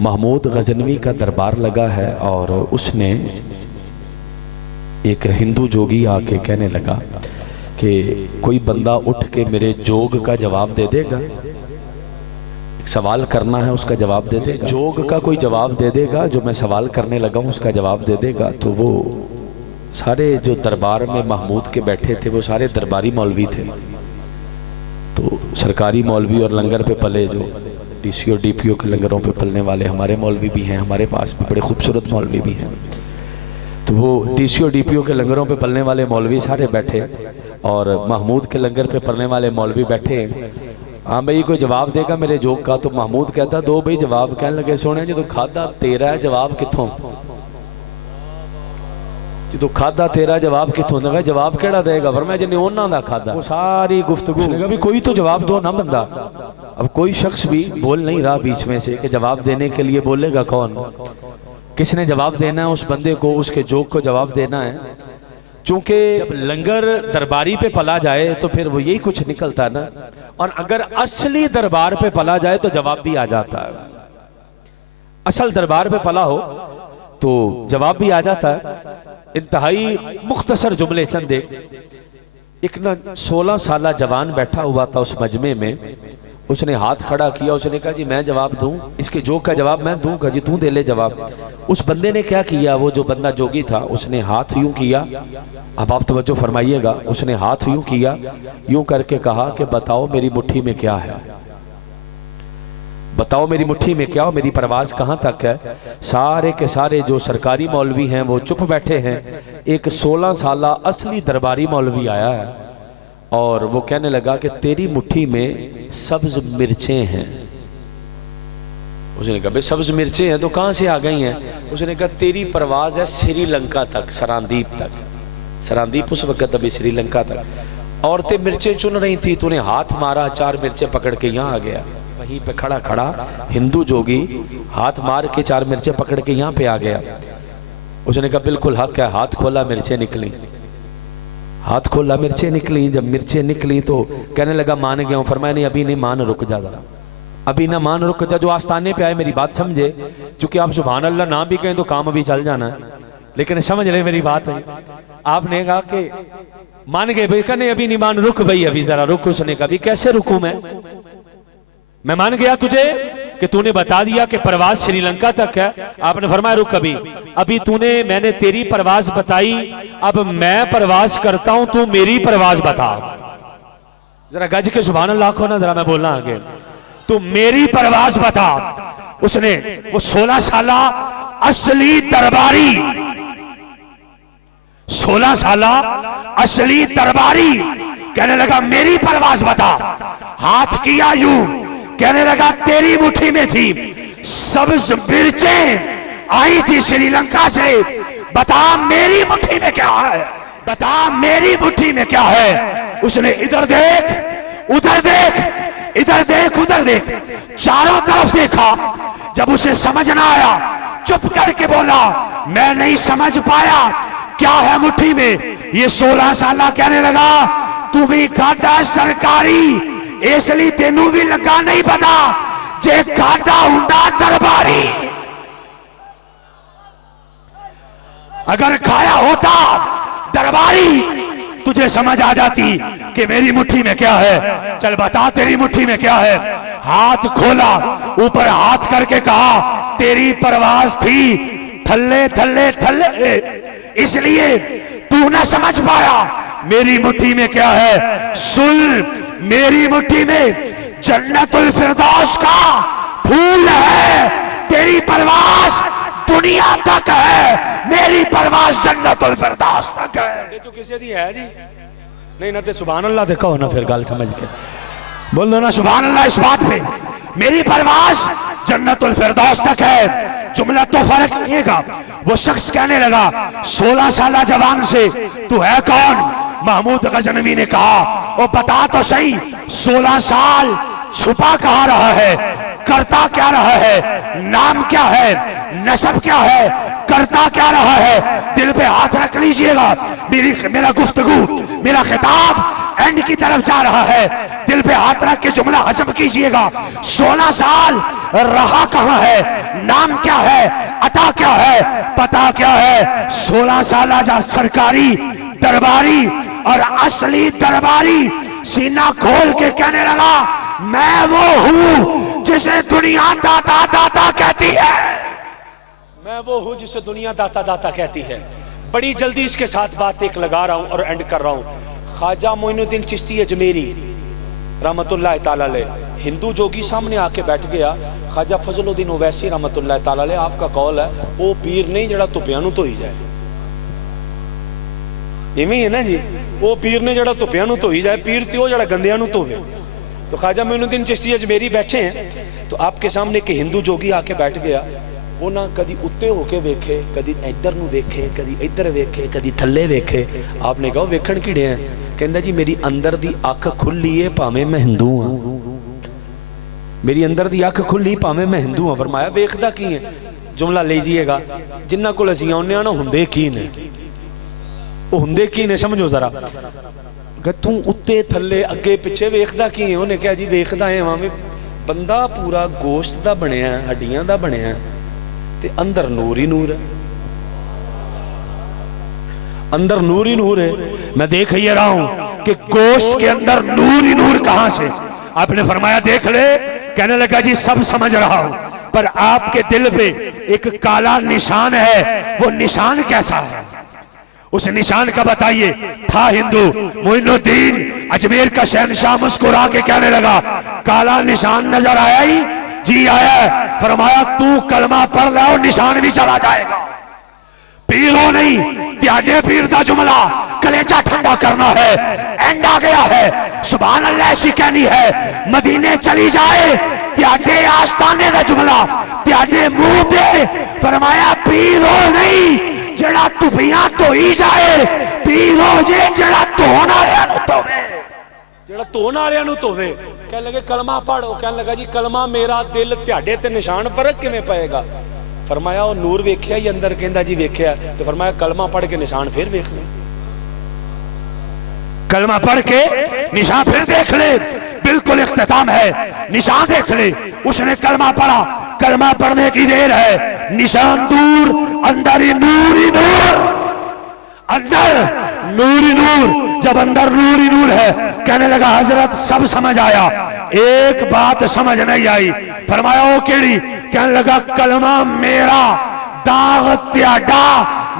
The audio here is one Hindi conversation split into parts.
महमूद गजनवी का दरबार लगा है और उसने एक हिंदू जोगी आके कहने लगा कि कोई बंदा उठ के मेरे जोग का जवाब दे देगा, एक सवाल करना है उसका जवाब दे देगा, जोग का कोई जवाब दे देगा, जो मैं सवाल करने लगा हूँ उसका जवाब दे देगा। तो वो सारे जो दरबार में महमूद के बैठे थे वो सारे दरबारी मौलवी थे। तो सरकारी मौलवी और लंगर पे पले, जो डीसी और डीपीओ के लंगरों पे पलने वाले हमारे मौलवी भी हैं, हमारे पास भी बड़े खूबसूरत मौलवी भी हैं। तो वो डीसी और डीपीओ के लंगरों पे पलने वाले मौलवी सारे बैठे और महमूद के लंगर पे पलने वाले मौलवी बैठे। हाँ भाई कोई जवाब देगा मेरे जोक का? तो महमूद कहता दो भाई जवाब। कहने लगे सोने जो खादा तेरा है जवाब कितों, जो खादा तेरा जवाब कितों देगा? जवाब केड़ा देगा? पर मैं जिन्हें उन्होंने दा खादा। वो सारी गुफ्तगू भी कोई तो जवाब दो ना बंदा। अब कोई शख्स भी बोल नहीं रहा बीच में से कि जवाब देने के लिए बोलेगा कौन? किसने जवाब देना है? उस बंदे को, उसके जोक को जवाब देना है। चूंकि जब लंगर दरबारी पे पला जाए तो फिर वो यही कुछ निकलता है ना, और अगर असली दरबार पे पला जाए तो जवाब भी आ जाता है। असल दरबार पे पला हो तो जवाब भी आ जाता है। इंतहाई मुख्तसर जुमले चंदे। एक ना 16 साला जवान बैठा हुआ था उस मजमे में, उसने हाथ खड़ा किया, उसने कहा जी मैं जवाब दूं, इसके जोक का जवाब मैं दूंगा जी, तू दे ले जवाब। उस बंदे ने क्या किया, वो जो बंदा जोगी था उसने हाथ यूं किया, अब आप तवज्जो फरमाइएगा, उसने हाथ यूं किया, यूं करके कहा कि बताओ मेरी मुट्ठी में क्या है, बताओ मेरी मुट्ठी में क्या हो, मेरी परवाज कहाँ तक है। सारे के सारे जो सरकारी मौलवी हैं वो चुप बैठे हैं। एक 16 साला असली दरबारी मौलवी आया है और वो कहने लगा कि तेरी मुट्ठी में सब्ज मिर्चें हैं। उसने कहा भाई सब्ज मिर्चें हैं तो कहां से आ गई हैं? उसने कहा तेरी परवाज है श्रीलंका तक, सरांदीप तक। सरांदीप उस वक्त अभी श्रीलंका तक। औरतें मिर्चें चुन रही थी, तूने हाथ मारा, 4 मिर्चें पकड़ के यहाँ आ गया। वहीं पे खड़ा खड़ा हिंदू जोगी हाथ मार के 4 मिर्चें पकड़ के यहाँ पे आ गया। उसने कहा बिल्कुल हक है। हाथ खोला, मिर्चें निकली, हाथ खोला, मिर्चें निकली। जब मिर्चें निकली तो कहने लगा मान गया हूं। फरमाया नहीं अभी नहीं, मान, रुक जा जरा, अभी ना मान, रुक जा। जो आस्थाने पे आए मेरी बात समझे, क्योंकि आप सुभान अल्लाह ना भी कहें तो काम अभी चल जाना है, लेकिन समझ ले मेरी बात है। आपने कहा कि मान गए भाई? कहने अभी नहीं मान, रुक भाई अभी जरा रुक। उसने कहा कैसे रुकूं मैं मान गया तुझे कि तूने बता दिया कि परवाज श्रीलंका तक है। आपने फरमाया रुक अभी, अभी तूने, मैंने तेरी परवाज बताई, अब मैं परवाज करता हूं, तू मेरी परवाज बता। जरा गज के सुभान अल्लाह को ना, जरा मैं बोलना आगे, तू मेरी परवाज बता। उसने वो 16 साला असली दरबारी, 16 साला असली दरबारी कहने लगा मेरी परवाज बता। हाथ किया यूं, कहने लगा तेरी मुट्ठी में थी सब्ज मिर्चें आई थी श्रीलंका से, बता मेरी मुट्ठी में क्या है, बता मेरी मुट्ठी में क्या है। उसने इधर देख, उधर देख, इधर देख, उधर देख, चारों तरफ देखा। जब उसे समझ ना आया चुप करके बोला मैं नहीं समझ पाया क्या है मुट्ठी में। ये 16 साला कहने लगा तू भी गाड़ा सरकारी, इसलिए तेनू भी लगा नहीं पता जे गाड़ा हुंदा दरबारी। अगर खाया होता दरबारी तुझे समझ आ जाती कि मेरी मुट्ठी में क्या है। चल बता तेरी मुट्ठी में क्या है। हाथ खोला, ऊपर हाथ करके कहा तेरी परवाज थी थल्ले थल्ले थल्ले, इसलिए तू ना समझ पाया मेरी मुट्ठी में क्या है। सुन, मेरी मुट्ठी में जन्नतुल फिरदौस का फूल है, तेरी परवास दुनिया तक है, मेरी परवास जन्नतुल फिरदौस तक है। तू किसे दी है जी? नहीं ना, ते सुभान अल्लाह देखो ना, फिर गल समझ के बोल दो ना सुभान अल्लाह इस बात पे। मेरी परवास जन्नतुल फिरदौस तक है। जुमला तो फर्क नहीं है। वो शख्स कहने लगा 16 साला जवान से तू है कौन? महमूद गजनवी ने कहा वो बता तो सही 16 साल छुपा कहाँ रहा है, करता क्या रहा है, नाम क्या है, नसब क्या है, करता क्या रहा है। दिल पे हाथ रख लीजिएगा। मेरा गुफ्तगू, मेरा खिताब एंड की तरफ जा रहा है। दिल पे हाथ रख के जुमला हजम कीजिएगा। 16 साल रहा कहां है, नाम क्या है, अता क्या है, पता क्या है। 16 साल आजा सरकारी दरबारी और असली दरबारी सीना खोल के कहने लगा, मैं वो हूं जिसे दुनिया दाता दाता कहती है। मैं वो हूं जिसे दुनिया दाता दाता कहती है। बड़ी जल्दी इसके साथ बात एक लगा रहा हूं और एंड कर रहा हूं। ख्वाजा मोइनुद्दीन चिश्ती अजमेरी रहमतुल्लाह ताला अलैह, हिंदू जोगी सामने आके बैठ गया। ख्वाजा फजलुद्दीन ओवैसी रहमतुल्लाह ताला अलैह, आपका कौल है वो पीर नहीं जड़ा धुप्पियां नूं धोई जाए। इवें ही है ना जी, वो पीर ने जड़ा धुप्पियां नूं धोई जाए, पीर ते वो जड़ा गंदियां नूं धोवे। तो ख्वाजा मोइनुद्दीन चिश्ती अजमेरी बैठे हैं, तो आपके सामने एक हिंदू जोगी आके बैठ गया। वो ना कदी उत्ते होके वेखे, कदी इधर नूं वेखे, कदी इधर वेखे, कदी थल्ले वेखे। आपने कहा वेखण किड़े हैं? कहंदा जी मेरी अंदर दी अख खुली है भावें मैं हिंदू हाँ, मेरी अंदर दी अख खुली भावें मैं हिंदू हाँ। फरमाया वेखदा की है? जुमला ले जाइएगा, जिन्हां कोल असीं आउंदे आ ना हुंदे की ने, वो हुंदे की ने समझो जरा। तू उत्ते थल्ले अगे पिछे वेखदा की है? उन्हें कहा जी वेखदा है भावें बंदा पूरा गोश्त दा बनिया, हड्डियां दा बनिया, ते अंदर नूर ही नूर है, अंदर नूर ही नूर है। मैं देख ही रहा हूं कि गोश्त के अंदर नूर ही नूर कहां से। आपने फरमाया देख ले। कहने लगा जी सब समझ रहा हूं, पर आपके दिल पे एक काला निशान है, वो निशान कैसा है? उस निशान का बताइए। था हिंदू मोइनुद्दीन अजमेर का शहनशाह मुस्कुरा के कहने लगा, काला निशान नजर आया ही? जी आया। फरमाया तू कलमा पढ़ ले और निशान भी चला जाएगा। पीरो नहीं, त्यागे पीर दा जुमला कलेजा ठंडा करना है। एंड आ गया है, सुभान अल्लाह ऐसी कहनी है। मदीने चली जाए, त्यागे आस्ताने दा जुमला, त्यागे मुंह पे। फरमाया पीरो नहीं जड़ा तुफियां धोई जाए, पीरो जे जड़ा धोन वालियां नूं धोवे, जड़ा धोन वालियां नूं धोवे। कहने लगे कलमा पढ़। वो कहने लगा जी कलमा मेरा दिल त्याडे ते निशान फर्क किवें पएगा? फरमाया वो नूर वेख्या ही अंदर? कहंदा जी वेख्या। तो फरमाया कलमा पढ़ के निशान फिर देख ले, कलमा पढ़ के निशान फिर देख ले। बिल्कुल इख्तिताम है, निशान देख ले। उसने कलमा पढ़ा, कलमा पढ़ने की देर है, निशान दूर, अंदर ही नूर ही नूर, अंदर नूर ही नूर। जब अंदर नूर ही नूर है, कहने लगा हजरत सब समझ आया, एक बात समझ नहीं आई। फरमाया वो केड़ी? कहने लगा कलमा मेरा दाग त्याडा,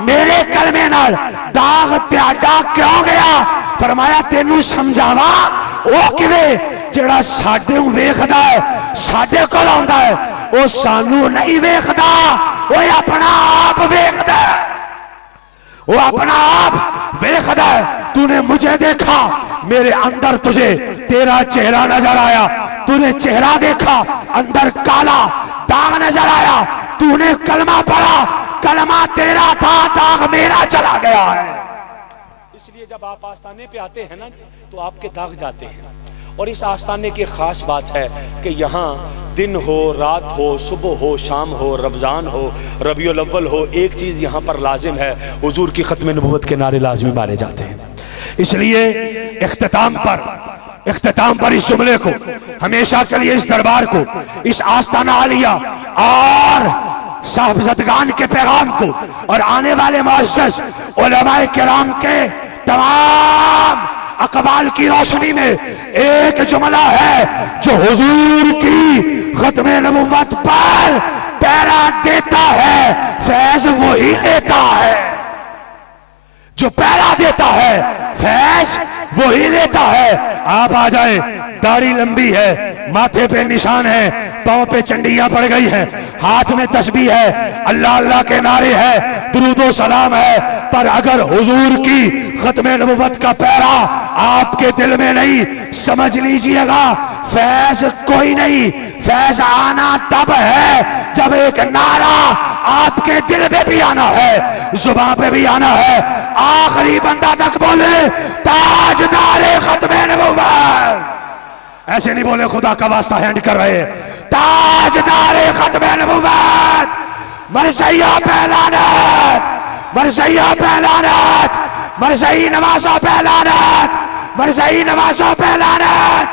मेरे कलमे नाल दाग त्याडा क्यों गया? फरमाया तेनू समझावा वो किवें जेड़ा साडे नूं वेखदा है, साडे कोल आउंदा है, वो सानू नहीं वेखदा, वो अपना आप वेखदा है, वो अपना आप वेखदा है। तूने मुझे देखा, मेरे अंदर तुझे तेरा चेहरा नजर आया, तूने चेहरा देखा, अंदर काला दाग नजर आया। तूने कलमा पढ़ा, कलमा तेरा था, दाग मेरा चला गया है। इसलिए जब आप आस्थाने पे आते हैं ना तो आपके दाग जाते हैं। और इस आस्थाने की खास बात है कि यहाँ दिन हो, रात हो, सुबह हो, शाम हो, रमजान हो, रबीउल अव्वल हो, एक चीज़ यहाँ पर लाजिम है, हुजूर की खत्म नबूवत के नारे लाजमी मारे जाते हैं। इसलिए इख्तिताम पर इस जुमले को, हमेशा के लिए इस दरबार को, इस आस्ताना आलिया और साहबजदगान के पैगाम को और आने वाले मुअज़्ज़ज़ उलमाए किराम के तमाम अकबाल की रोशनी में एक जुमला है जो हुजूर की खत्म नबुव्वत पर पहरा देता है, फैज वही लेता है। जो पहरा देता है फैज वही लेता है। आप आ जाए, दाढ़ी लंबी है, माथे पे निशान है, पांव पे चंडियां पड़ गई है, हाथ में तस्बीह है, अल्लाह अल्लाह के नारे है, दुरूदो सलाम है, पर अगर हुजूर की खत्म नबुव्वत का पहरा आपके दिल में नहीं, समझ लीजिएगा फैज कोई नहीं। फैज आना तब है जब एक नारा आपके दिल में भी आना है, जुबान पे भी आना है, आखिरी बंदा तक बोले ताजदारे खत्म नबुव्वत। ऐसे नहीं बोले, खुदा का वास्ता हैंड कर रहे, ताजदारे खत्म नबुव्वत, मरसैया पहलानत, मरसैया पहलानत, मरसई नवाजा पहलानत, मरज़ई नवाजों पे लानत।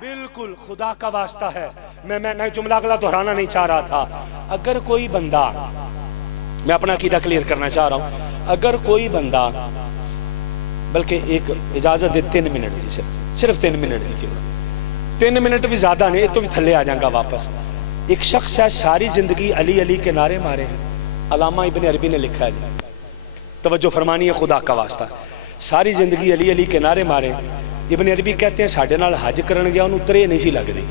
बिल्कुल खुदा का वास्ता है, मैं जुमला अगला दोहराना नहीं चाह रहा था। अगर कोई बंदा, मैं अपना अकीदा क्लियर करना चाह रहा हूं, अगर कोई बंदा, बल्कि एक इजाजत दे 3 मिनट जी, सिर्फ 3 मिनट जी, क्यों 3 मिनट भी ज्यादा नहीं, तो भी थले आ जाऊंगा वापस। एक शख्स है सारी जिंदगी अली अली के नारे मारे हैं, अलामा इब्न अरबी ने लिखा है जी, तवज्जो फरमानी है खुदा का वास्ता, सारी जिंदगी अली अली के नारे मारे। इब्न अरबी कहते हैं साढ़े नाल हज करन गया, उन्होंने त्रे नहीं सी लगदी।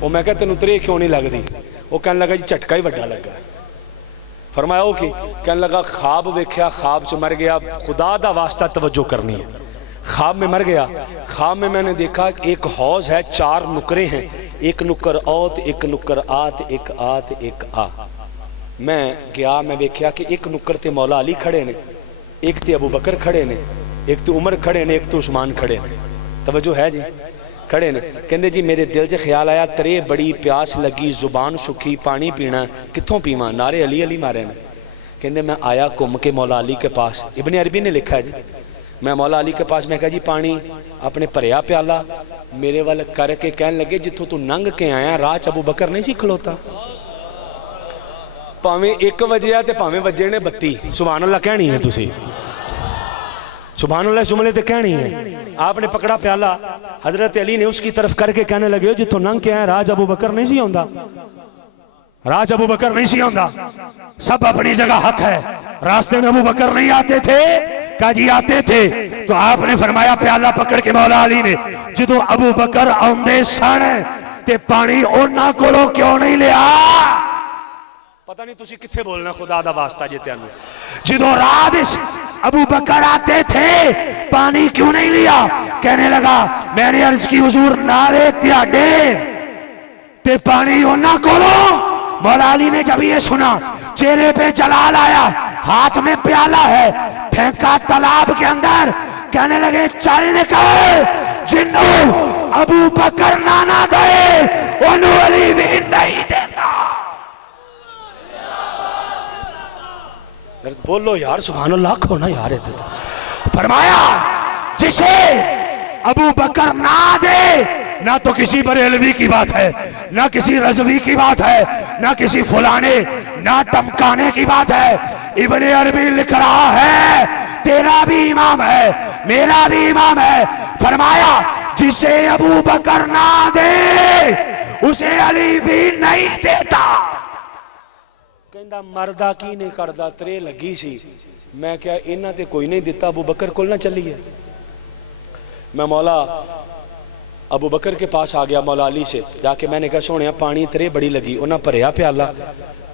वो मैं कहते तेन त्रे क्यों नहीं लगदी? वो कहने लगा जी झटका ही वड्डा लगा। फरमाया ओ की? कहने लगा ख्वाब वेख्या, ख्वाब च मर गया। खुदा दा वास्ता तवज्जो करनी है, ख्वाब में मर गया। ख्वाब में मैंने देखा एक हौज है, 4 नुकरे हैं, एक नुक्कर औत, एक नुक्कर आत, एक आत, एक आ। मैं गया, मैं वेख्या कि एक नुक्कर ते मौला अली खड़े ने, एक ते अबू बकर खड़े ने, एक तो उमर खड़े ने, एक तो उस्मान खड़े ने। तवज्जो है जी, खड़े ने। कहते जी मेरे दिल च ख्याल आया, तरे बड़ी प्यास लगी, जुबान सुखी, पानी पीना, कित्थों पीवा? नारे अली अली मारे ने। कहते मैं आया घूम के मौला अली के पास, इब्ने अरबी ने लिखा है जी, मैं मौला अली के पास, मैं कहा जी पानी अपने भरिया प्याला मेरे वाल करके कहने लगे जिथों तू नंग के आया राह च अबू बकर नहीं सी खलोता, भावें 1 वजे ते भावें वजे ने 32। सुभान अल्लाह कहनी है तुसी, सुभान अल्लाह जुमले ते कहनी है। आपने पकड़ा प्याला, हजरत अली ने उसकी तरफ करके कहने लगे जिथों नंग के आया राज अबू बकर नहीं सी आंदा, राज अबू बकर नहीं सी आंदा। सब अपनी जगह हक है, रास्ते में अबू बकर नहीं आते थे, काजी आते थे। तो आपने फरमाया प्याला पकड़ के मौला अली ने, जो अबू बकर आंदे सन ते पानी उन्हां कोलों क्यों नहीं लिया? पता नहीं तुसी किथे बोलना, खुदा दा वास्ता जे तेनू, जो रात अबू बकर आते थे पानी क्यों नहीं लिया? कहने लगा मैंने अर्ज की हुजूर नारे त्याडे ते पानी उन्हां कोलों। मौला अली ने जब ये सुना चेहरे पे जलाल आया, हाथ में प्याला है, फेंका तालाब के अंदर, कहने लगे चल निकल, जिन्नू अबू बकर नाना दे ओनू अली भी नहीं देना। बोलो यार सुभान अल्लाह को ना यार। फरमाया जिसे अबू बकर ना दे, ना तो किसी बरेलवी की बात है, ना किसी रजवी की बात है, ना किसी फुलाने ना टमकाने की बात है। इब्ने अरबी लिख रहा है तेरा भी इमाम है, मेरा भी इमाम है। फरमाया जिसे अबू बकर ना दे उसे अली भी नहीं देता। कहंदा मरदा की नहीं करदा, त्रे लगी सी। मैं क्या इन्हां ते कोई नहीं दिता, अबू बकर कोल ना चलीए। मैं मौला अबू बकर के पास आ गया, मौला अली से जाके मैंने कहा सोने पानी त्रे बड़ी लगी। उन्हें भरिया प्याला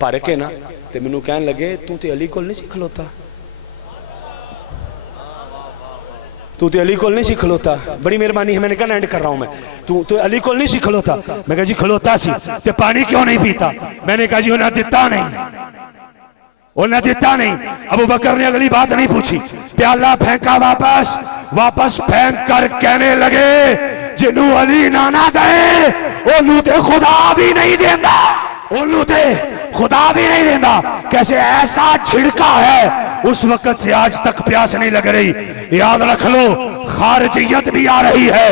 भर के ना ते मैनू कहन लगे तू ते अली कोल नहीं सी खलोता, तू ते अली कोल नहीं सी खलोता, बड़ी मेहरबानी है। मैंने कहा एंड कर रहा हूं मैं, तू तो अली कोल नहीं सी खलोता। मैं कहा जी खलोता सी ते पानी क्यों नहीं पीता? मैंने कहा जी उन्हें दिता नहीं, उन्हें दिता नहीं। अबू बकर ने अगली बात नहीं पूछी, प्याला फेंका वापस, वापस फेंक कर कहने लगे जिन्नू अली नाना दे ओनू ते खुदा भी नहीं देता, ओनू ते खुदा भी नहीं देता। कैसे ऐसा छिड़का है, उस वक्त से आज तक प्यास नहीं लग रही। याद रख लो खारिजियत भी आ रही है,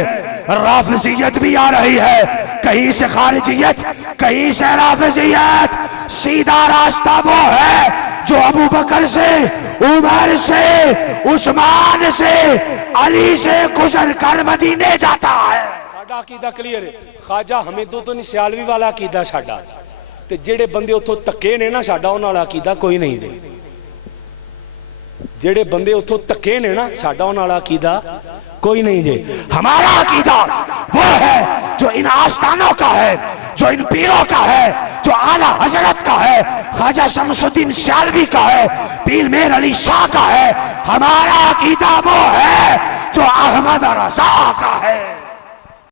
राफिजियत भी आ रही है, कहीं से खारिजियत कहीं से राफिजियत। सीधा रास्ता वो है जो अबू बकर से, उमर से, उस्मान से, अली से गुजर कर मदीने जाता है। साडा अकीदा क्लियर है, ख्वाजा हमीदो तो नहीं सियालवी वाला अकीदा साडा, ते जेड़े बंदे उथों धक्के ने ना साडा उन्हां वाला अकीदा कोई नहीं दे। जेड़े बंदे उथों धक्के ने ना साडा उन्हां वाला अकीदा कोई नहीं दे। हमारा अकीदा वो है जो इन आस्थानों का है, जो इन पीरों का है, जो आला हजरत का है, ख्वाजा शमसुद्दीन सियालवी का है, पीर मेर अली शाह का है। हमारा अकीदा वो है जो अहमद रजा का है।